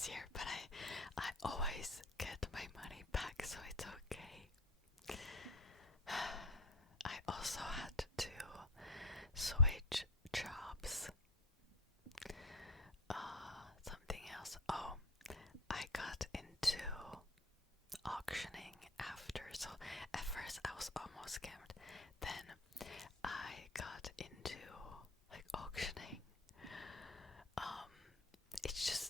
this year, but I always get my money back, so it's okay. I also had to switch jobs. Something else. Oh, I got into auctioning after. So at first I was almost scammed. Then I got into like auctioning.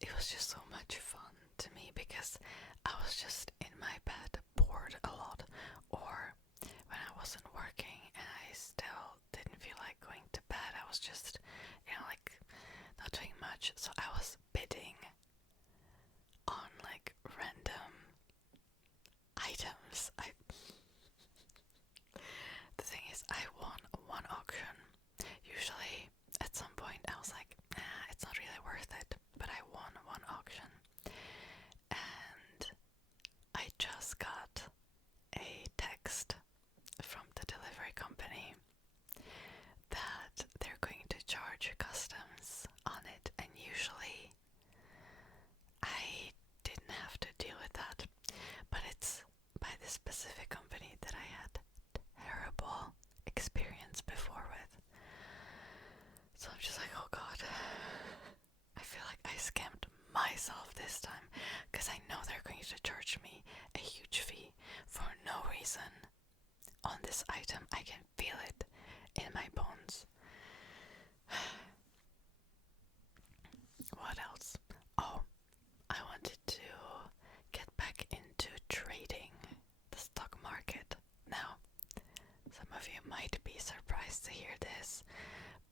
It was just so much fun to me because I was just in my bed bored a lot, or when I wasn't working and I still didn't feel like going to bed, I was just, like not doing much. So I was bidding on like random items. The thing is, I won one auction. Usually at some point I was like, nah, it's not really worth it, but I won one auction, and I just got a text from the delivery company that they're going to charge customs on it, and usually I didn't have to deal with that, but it's by this specific company that I had terrible experience before with. So I'm just like, oh god, I feel like I scammed myself this time, because I know they're going to charge me a huge fee for no reason on this item. I can feel it in my bones. What else? Oh, I wanted to get back into trading the stock market. Now, some of you might be surprised to hear this,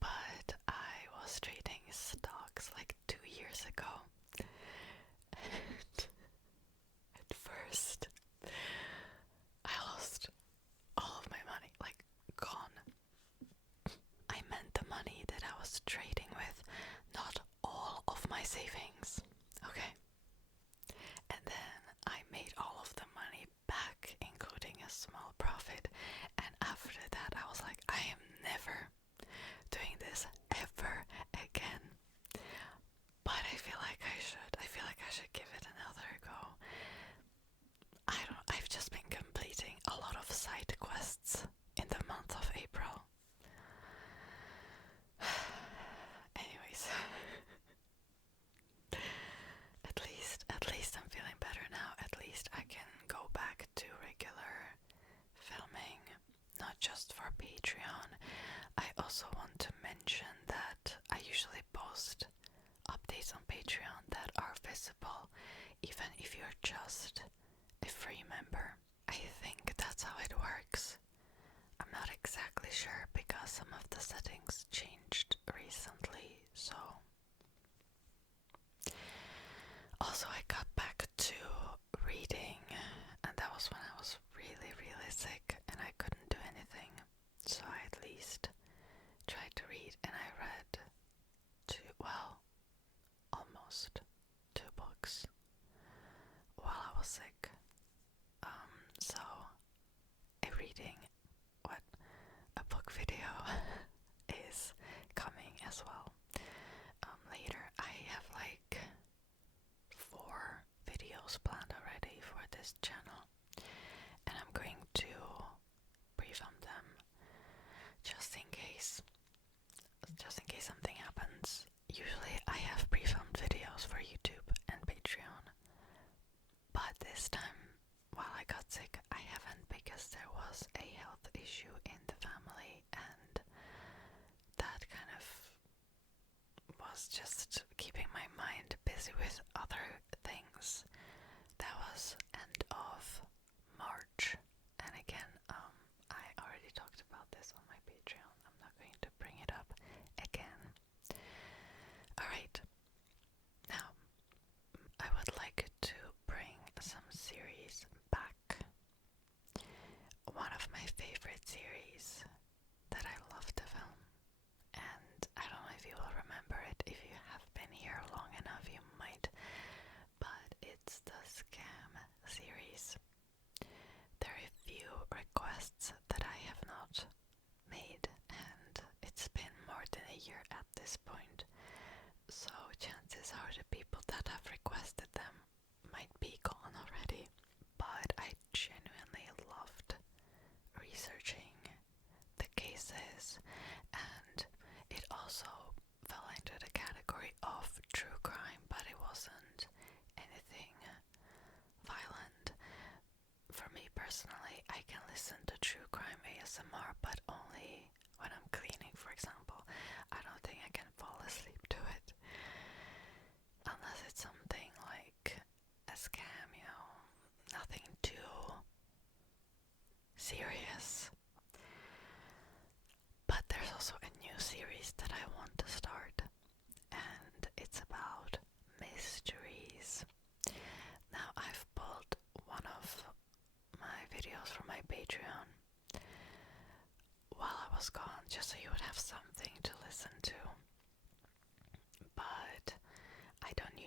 but I was trading stocks like 2 years ago. And at first, I lost all of my money, like gone. I meant the money that I was trading with, not all of my savings. Okay. And then I made all of the money back, including a small profit. And after that, I was like, I am never doing this ever again. But I feel like I should. I feel like I should give it another go. I've just been completing a lot of side quests in the month of April. Anyways. At least I'm feeling better now. At least I can go back to regular filming, not just for Patreon. I also want to mention that I usually post updates on Patreon that are visible even if you're just a free member. I think that's how it works. I'm not exactly sure because some of the settings changed recently, so. Also, I got back to reading, and that was when I was really, really sick and I couldn't do anything. So I at least tried to read, and I read almost 2 books while I was sick. So a book video is coming as well. Later, I have like 4 videos planned already for this channel, and I'm going to pre-film them just in case something happens. Usually I have pre-filmed videos for YouTube and Patreon, but this time, while I got sick, I haven't, because there was a health issue in the family, and that kind of was just keeping my mind busy with other things. That was end of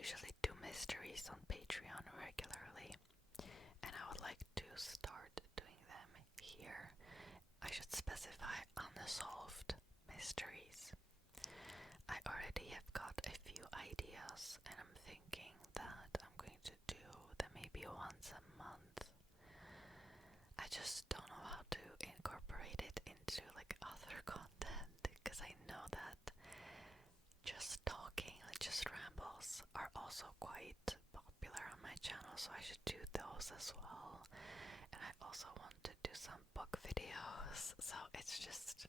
usually do mysteries on Patreon regularly, and I would like to start doing them here. I should specify unsolved mysteries. I already have got a few ideas, and I'm thinking that I'm going to do them maybe once a month. I just don't know how to incorporate it into like other content, because I know that just talking, like just rambles, are also quite popular on my channel, so I should do those as well. And I also want to do some book videos, so it's just,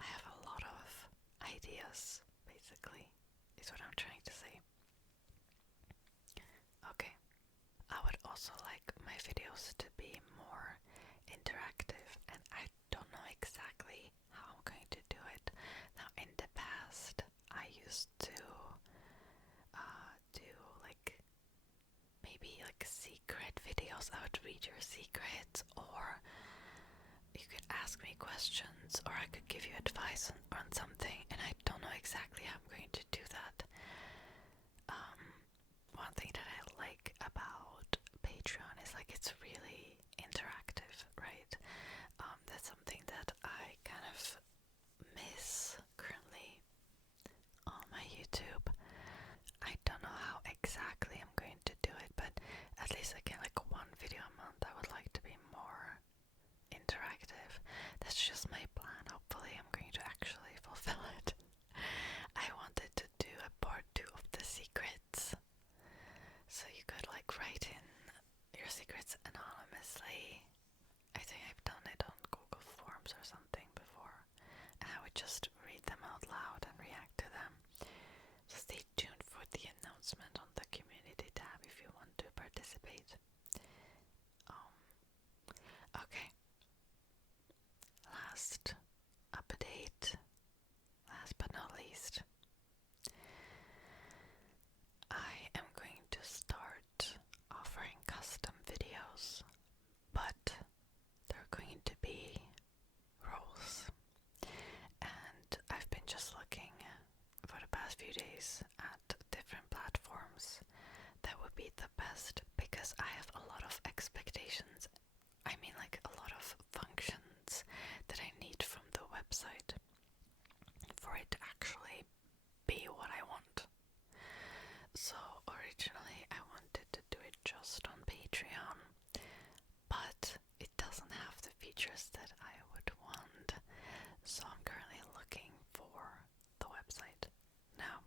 I have a lot of ideas, basically, is what I'm trying to say. Okay. I would also like my videos to be more interactive, and I don't know exactly how I'm going to do it. Now, in the past, I used to do like maybe like secret videos. I would read your secrets, or you could ask me questions, or I could give you advice on something, and I don't know exactly how I'm going to do that. One thing that I like about Patreon is like it's really interactive, right? That's something that I kind of miss currently on my YouTube. I don't know how exactly I'm going to do it, but at least again, like one video a month, I would like to be more interactive. That's just my plan. Hopefully I'm going to actually fulfill it. I wanted to do a part 2 of the secrets, so you could like write in your secrets anonymously. I think I've done it on Google Forms or something before, and I would just read them out loud and react to them. So stay tuned for the announcement on the community tab if you want to participate. Okay. Last update, last but not least, I am going to start offering custom videos, but they're going to be rules. And I've been just looking for the past few days at different platforms that would be the best, because I have a lot of expectations. I mean, like a lot of functions that I need from the website for it to actually be what I want. So originally I wanted to do it just on Patreon, but it doesn't have the features that I would want. So I'm currently looking for the website. Now,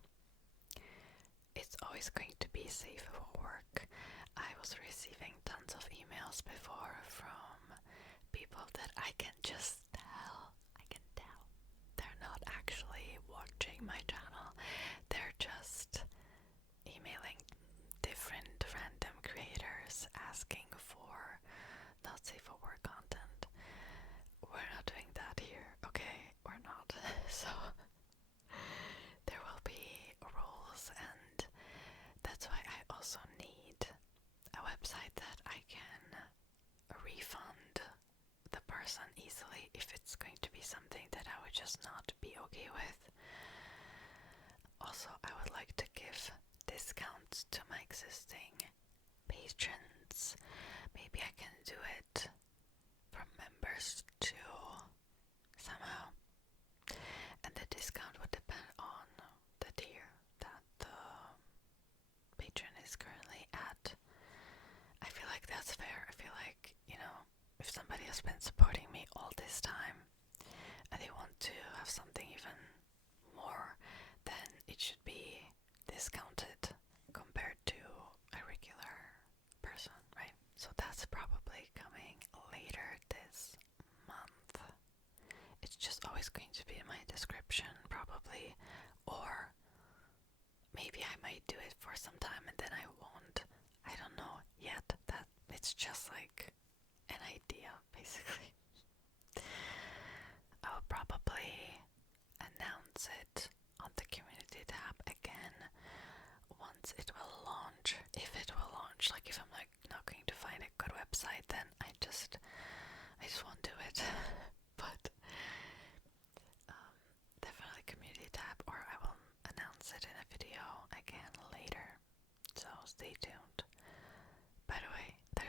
it's always going to be safe for work. I was receiving tons of emails before from people that I can tell they're not actually watching my channel. They're just emailing different random creators asking for not safe for work content. We're not doing that here, okay? We're not. So there will be rules, and that's why I also need a website that I can refund the person easily if it's going to be something that I would just not be okay with. Also, I would like to give discounts to my existing patrons. Maybe I can do it for members too, somehow. And the discount would depend on the tier that the patron is currently at. I feel like that's fair. I feel like, if somebody has been supporting me all this time and they want to have something even more, then it should be discounted compared to a regular person, right? So that's probably coming later this month. It's just always going to be in my description, probably, or maybe I might do it for some time and then I won't. I don't know yet. That it's just like an idea, basically.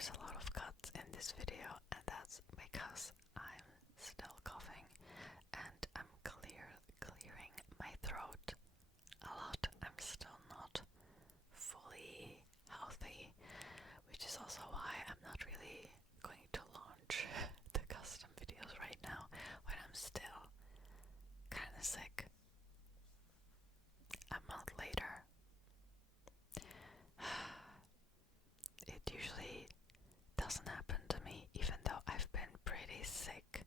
there's a lot of cuts in this video, and that's because I'm still coughing and I'm clearing my throat a lot. I'm still not fully healthy, which is also why I'm not really going to launch the custom videos right now when I'm still kind of sick. A month later, it usually doesn't happen to me, even though I've been pretty sick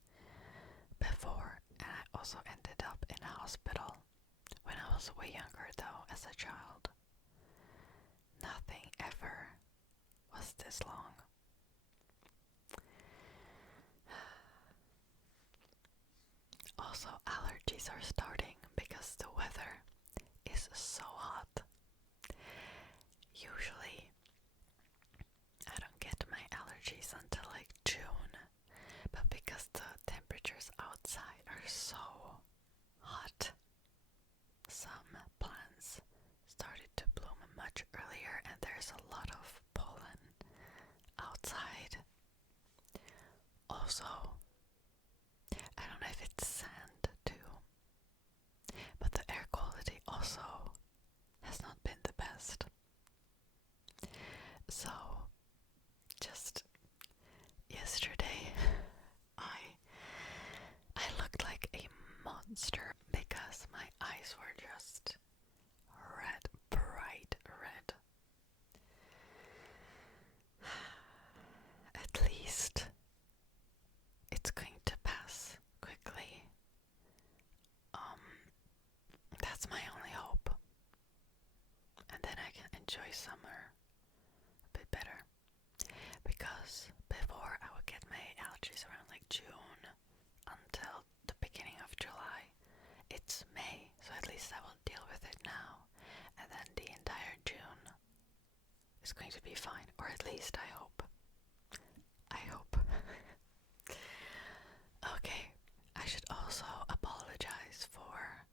before, and I also ended up in a hospital when I was way younger though, as a child. Nothing ever was this long. Also, allergies are starting because the weather is so hot. Usually, I don't get my allergies until like June, but because the temperatures outside are so hot, some plants started to bloom much earlier, and there's a lot of pollen outside. Also, I don't know if it's sand too, but the air quality also has not been the best. So, just yesterday, I looked like a monster because my eyes were just red, bright red. At least it's going to pass quickly. That's my only hope. And then I can enjoy summer a bit better. Because before I would get my allergies around like June until the beginning of July. It's May, so at least I will deal with it now. And then the entire June is going to be fine, or at least I hope. I hope. Okay, I should also apologize for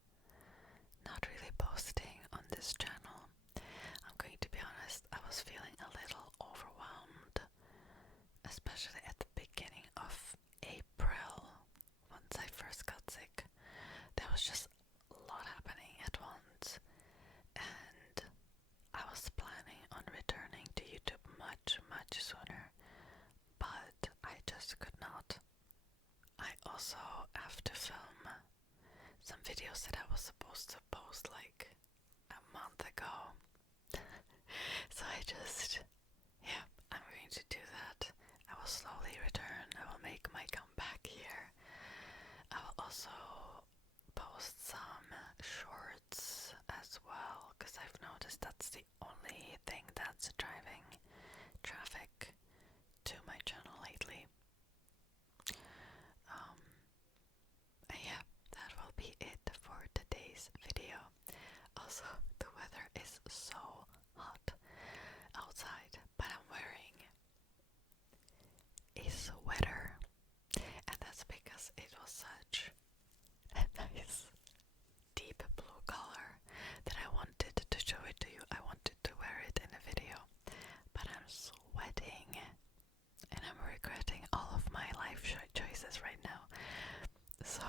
not really posting on this channel. I'm going to be honest, I was feeling a little overwhelmed, especially at the beginning of April, once I first got sick. There was just a lot happening at once, and I was planning on returning to YouTube much sooner, but I just could not. I also have to film some videos that I was supposed to post like a month ago. So I'm going to do that. I will slowly return. I will make my comeback here. I will also post some shorts as well, because I've noticed that's the only thing that's driving traffic to my channel lately. Yeah, that will be it for today's video. Also, the weather is so hot outside, but I'm wearing a sweater, and that's because it was such a nice deep blue color that I wanted to show it to you. I wanted to wear it in a video, but I'm sweating and I'm regretting all of my life choices right now. So